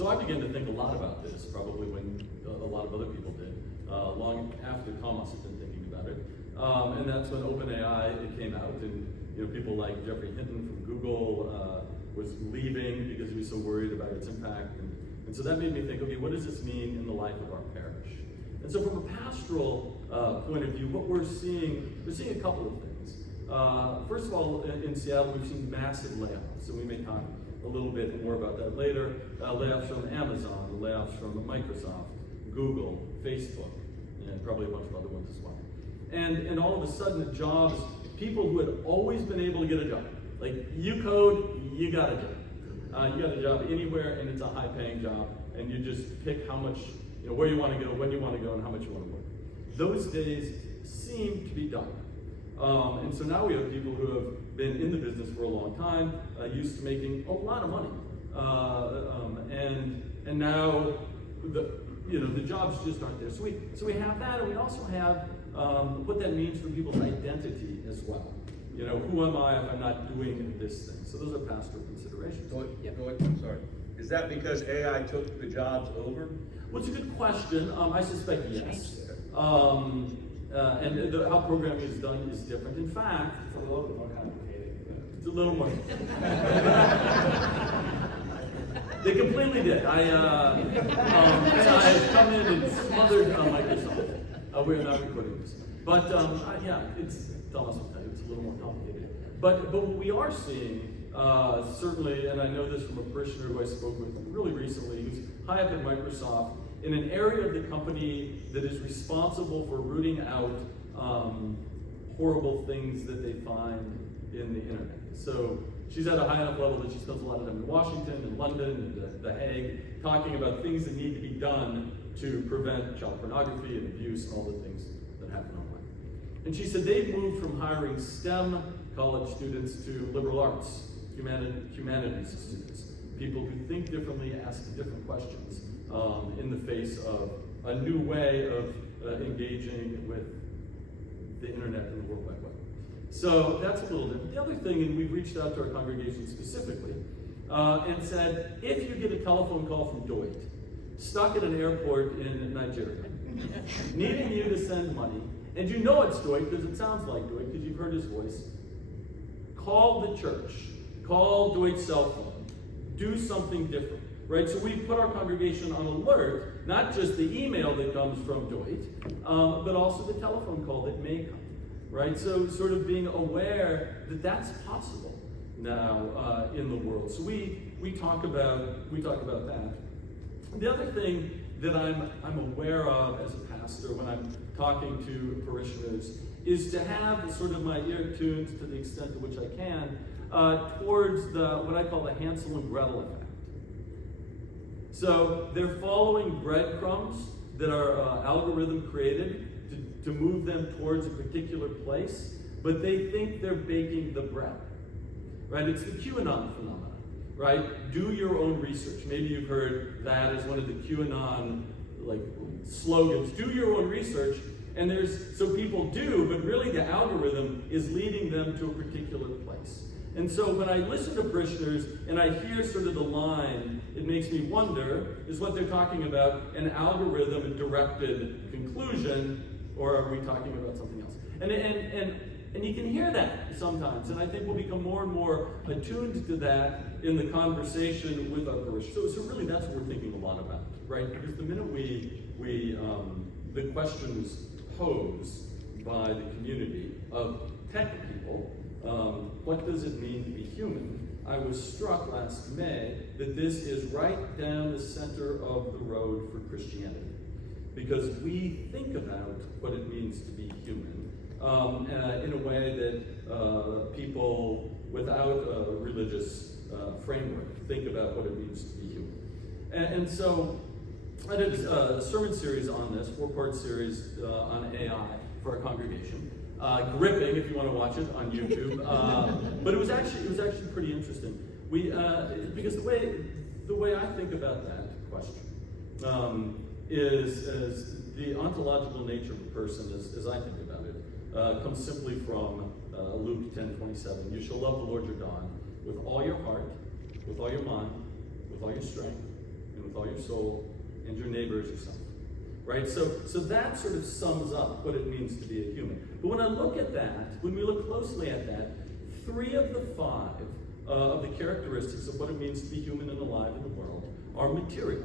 So I began to think a lot about this, probably when a lot of other people did, long after Conn must have been thinking about it. And that's when OpenAI came out, and people like Jeffrey Hinton from Google was leaving because he was so worried about its impact. And so that made me think, okay, what does this mean in the life of our parish? And so from a pastoral point of view, what we're seeing a couple of things. First of all, in Seattle, we've seen massive layoffs, and we may talk a little bit more about that later. Layoffs from Amazon, layoffs from Microsoft, Google, Facebook, and probably a bunch of other ones as well. And all of a sudden, jobs, people who had always been able to get a job, like you code, you got a job. You got a job anywhere, and it's a high-paying job, and you just pick how much, where you want to go, when you want to go, and how much you want to work. Those days seem to be done. And so now we have people who have been in the business for a long time, used to making a lot of money, and now the jobs just aren't there. So we have that, and we also have what that means for people's identity as well. Who am I if I'm not doing this thing? So those are pastoral considerations. Doyt, sorry. Is that because AI took the jobs over? Well, it's a good question. I suspect yes. And how programming is done is different. In fact, it's a little bit more complicated. It's a little more. They completely did. I have come in and smothered Microsoft. We are not recording this, but it's Thomas will tell you it's a little more complicated. But what we are seeing certainly, and I know this from a parishioner who I spoke with really recently, who's high up at Microsoft, in an area of the company that is responsible for rooting out horrible things that they find in the internet. So she's at a high enough level that she spends a lot of time in Washington and London and The Hague talking about things that need to be done to prevent child pornography and abuse and all the things that happen online. And she said they've moved from hiring STEM college students to liberal arts, humanities students, people who think differently, ask different questions in the face of a new way of engaging with the internet and the World Wide Web. So that's a little different. The other thing, and we've reached out to our congregation specifically and said, if you get a telephone call from Doyt, stuck at an airport in Nigeria, needing you to send money, and you know it's Doyt because it sounds like Doyt because you've heard his voice, call the church, call Doyt's cell phone, do something different. Right, so we put our congregation on alert, not just the email that comes from Doyt, but also the telephone call that may come. Right, so sort of being aware that that's possible now in the world. So we talk about that. The other thing that I'm aware of as a pastor when I'm talking to parishioners is to have sort of my ear tuned to the extent to which I can towards what I call the Hansel and Gretel effect. So they're following breadcrumbs that our algorithm created to move them towards a particular place, but they think they're baking the bread, right? It's the QAnon phenomenon, right? Do your own research. Maybe you've heard that as one of the QAnon slogans. Do your own research, and so people do, but really the algorithm is leading them to a particular place. And so when I listen to parishioners and I hear sort of the line, it makes me wonder, is what they're talking about an algorithm-directed conclusion, or are we talking about something else? And you can hear that sometimes, and I think we'll become more and more attuned to that in the conversation with our parishioners. So really that's what we're thinking a lot about, right? Because the minute the questions posed by the community of tech people, what does it mean to be human? I was struck last May that this is right down the center of the road for Christianity. Because we think about what it means to be human in a way that people without a religious framework think about what it means to be human. And so I did a sermon series on this, 4-part series on AI for our congregation. Gripping, if you want to watch it on YouTube, but it was actually pretty interesting. Because the way I think about that question is the ontological nature of a person, as I think about it, comes simply from Luke 10:27. You shall love the Lord your God with all your heart, with all your mind, with all your strength, and with all your soul, and your neighbor as yourself. Right? So that sort of sums up what it means to be a human. But when I look at that, when we look closely at that, 3 of the 5 of the characteristics of what it means to be human and alive in the world are material.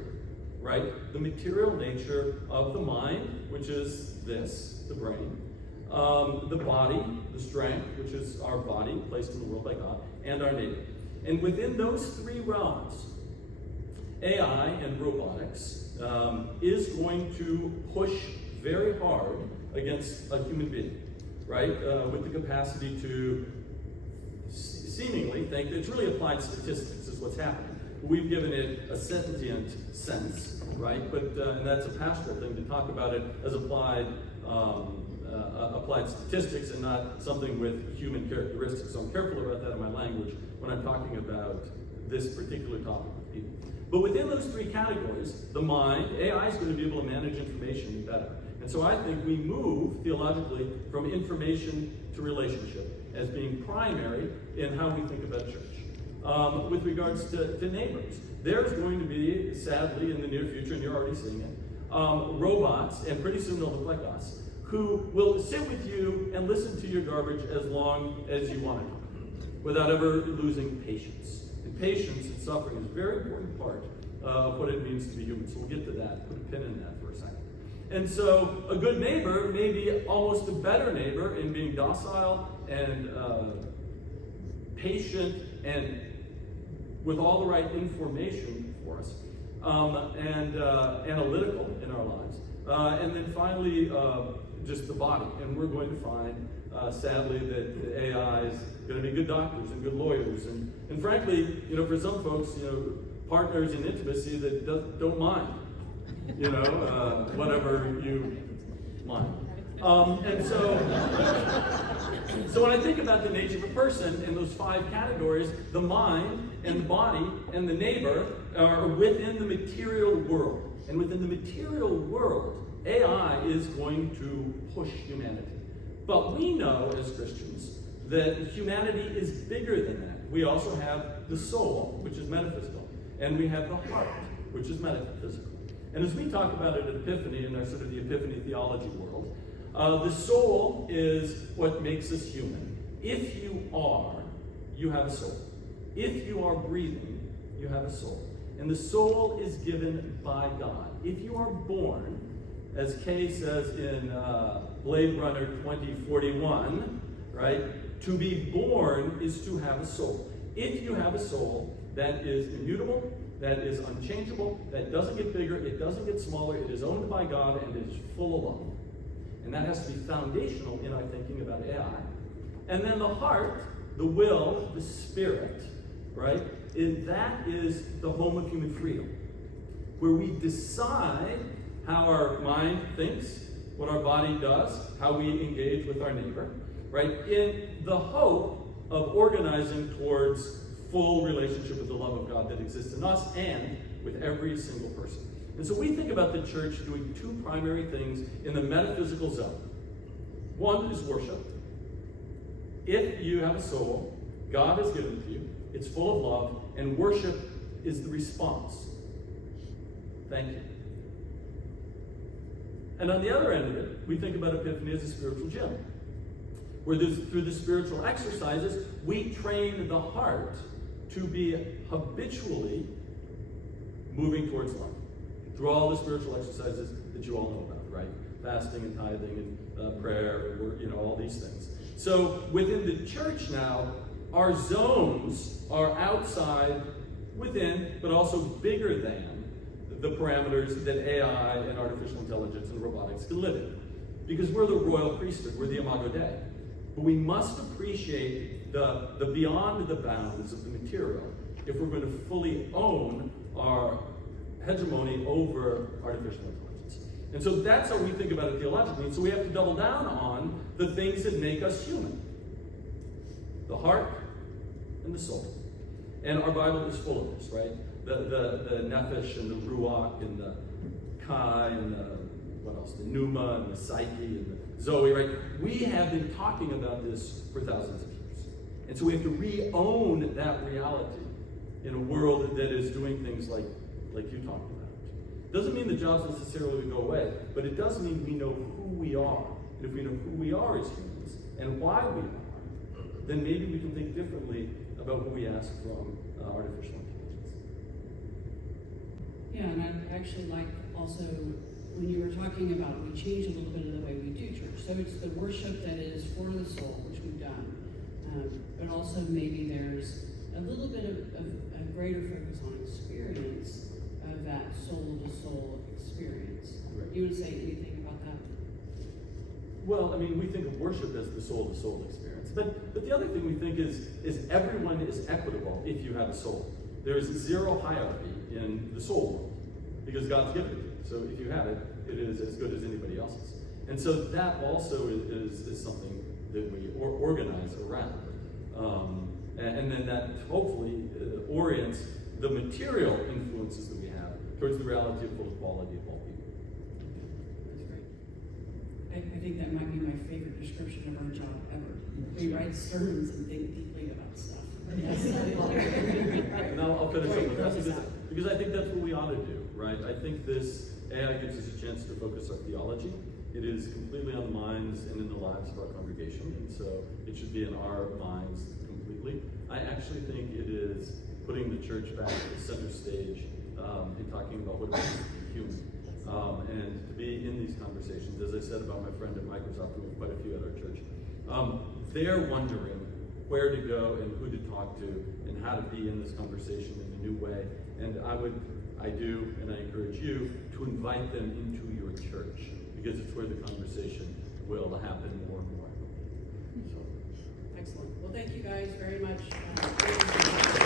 Right? The material nature of the mind, which is this, the brain, the body, the strength, which is our body placed in the world by God, and our neighbor. And within those 3 realms, AI and robotics is going to push very hard against a human being, right? With the capacity to seemingly think that it's really applied statistics is what's happening. We've given it a sentient sense, right? But and that's a pastoral thing to talk about it as applied statistics and not something with human characteristics. So I'm careful about that in my language when I'm talking about this particular topic with people. But within those 3 categories, the mind, AI is going to be able to manage information better. And so I think we move theologically from information to relationship as being primary in how we think about church. With regards to neighbors, there's going to be, sadly, in the near future, and you're already seeing it, robots, and pretty soon they'll look like us, who will sit with you and listen to your garbage as long as you want it, without ever losing patience. And patience and suffering is a very important part of what it means to be human. So we'll get to that, put a pin in that for a second. And so a good neighbor may be almost a better neighbor in being docile and patient and with all the right information for us, and analytical in our lives. And then finally, just the body. And we're going to find, sadly, that the AI is going to be good doctors and good lawyers. And frankly, for some folks, partners in intimacy that don't mind, whatever you mind. And so when I think about the nature of a person in those 5 categories, the mind and the body and the neighbor are within the material world. And within the material world, AI is going to push humanity. But we know as Christians that humanity is bigger than that. We also have the soul, which is metaphysical, and we have the heart, which is metaphysical. And as we talk about it at Epiphany, in our sort of the Epiphany theology world, the soul is what makes us human. If you are, you have a soul. If you are breathing, you have a soul. And the soul is given by God. If you are born, as Kay says in Blade Runner 2041, right? To be born is to have a soul. If you have a soul that is immutable, that is unchangeable, that doesn't get bigger, it doesn't get smaller, it is owned by God, and it is full of love. And that has to be foundational in our thinking about AI. And then the heart, the will, the spirit, right? That is the home of human freedom, where we decide how our mind thinks, what our body does, how we engage with our neighbor, right? In the hope of organizing towards full relationship with the love of God that exists in us and with every single person. And so we think about the church doing 2 primary things in the metaphysical zone. One is worship. If you have a soul, God has given it to you, it's full of love, and worship is the response. Thank you. And on the other end of it, we think about Epiphany as a spiritual gym, where through the spiritual exercises, we train the heart to be habitually moving towards love. Through all the spiritual exercises that you all know about, right? Fasting and tithing and prayer, all these things. So within the church now, our zones are outside, within, but also bigger than the parameters that AI and artificial intelligence and robotics can live in. Because we're the royal priesthood, we're the Imago Dei. But we must appreciate the beyond the bounds of the material if we're going to fully own our hegemony over artificial intelligence. And so that's how we think about it theologically. And so we have to double down on the things that make us human. The heart and the soul. And our Bible is full of this, right? The nephesh and the ruach and the kai and the pneuma and the psyche and the zoe, right? We have been talking about this for thousands of years. And so we have to re-own that reality in a world that is doing things like like you talked about. Doesn't mean the jobs necessarily go away, but it does mean we know who we are. And if we know who we are as humans and why we are, then maybe we can think differently about what we ask from artificial intelligence. Yeah, and I'd actually like also, when you were talking about, we change a little bit of the way we do church. So it's the worship that is for the soul, which we've done. But also maybe there's a little bit of a greater focus on experience of that soul-to-soul experience. Right. You would say anything about that? Well, I mean, we think of worship as the soul-to-soul experience. But the other thing we think is everyone is equitable if you have a soul. There is zero hierarchy in the soul world because God's given it to you. So if you have it, it is as good as anybody else's. And so that also is something that we organize around. And then that hopefully orients the material influences that we have towards the reality of full equality of all people. That's great. I think that might be my favorite description of our job ever. We write sermons and think deeply about stuff. Yes. And I'll finish up with that because I think that's what we ought to do, right? I think this AI gives us a chance to focus our theology. It is completely on the minds and in the lives of our congregation, and so it should be in our minds completely. I actually think it is putting the church back at the center stage in talking about what it means to be human. And to be in these conversations, as I said about my friend at Microsoft, we have quite a few at our church, they're wondering where to go and who to talk to and how to be in this conversation in a new way. And I do, and I encourage you to invite them into your church because it's where the conversation will happen more and more. So. Excellent. Well, thank you guys very much.